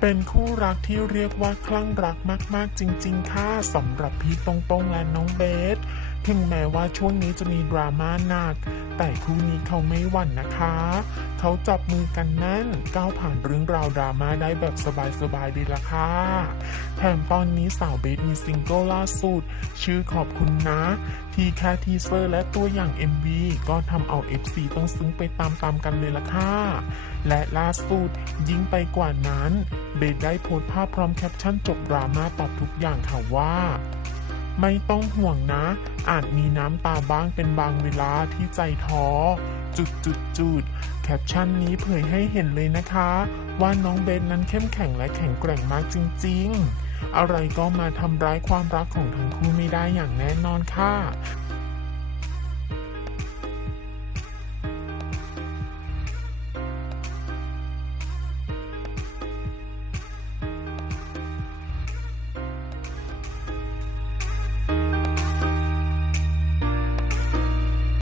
เป็นคู่รักที่เรียกว่าคลั่งรักมากๆ จริง ๆ ค่ะสำหรับพี่ตรงและน้องเบส ถึงแม้ว่าช่วงนี้จะมีดราม่าหนัก แต่คู่นี้เขาไม่หวั่นนะคะ เขาจับมือกันแน่นก้าวผ่านเรื่องราวดราม่าได้แบบสบายๆดีละค่ะแถมตอนนี้สาวเบสมีซิงเกิลล่าสุด ชื่อขอบคุณนะ ที่แค่ทีเซอร์และตัวอย่าง MV ก็ทำเอา FC ต้องซึ้งไปตามๆกันเลยละค่ะ และล่าสุดยิ่งไปกว่านั้น เบสได้โพสต์ภาพพร้อมแคปชั่นจบดราม่าตอบทุกอย่างค่ะว่า ไม่ต้องห่วงนะ อาจมีน้ำตาบ้างเป็นบางเวลาที่ใจท้อ จุดจุดจุดแคปชั่นนี้เผยให้เห็นเลยนะคะ ว่าน้องเบสนั้นเข้มแข็งและแข็งแกร่งมากจริง ๆ อะไรก็มาทำร้ายความรักของทั้งคู่ไม่ได้อย่างแน่นอนค่ะ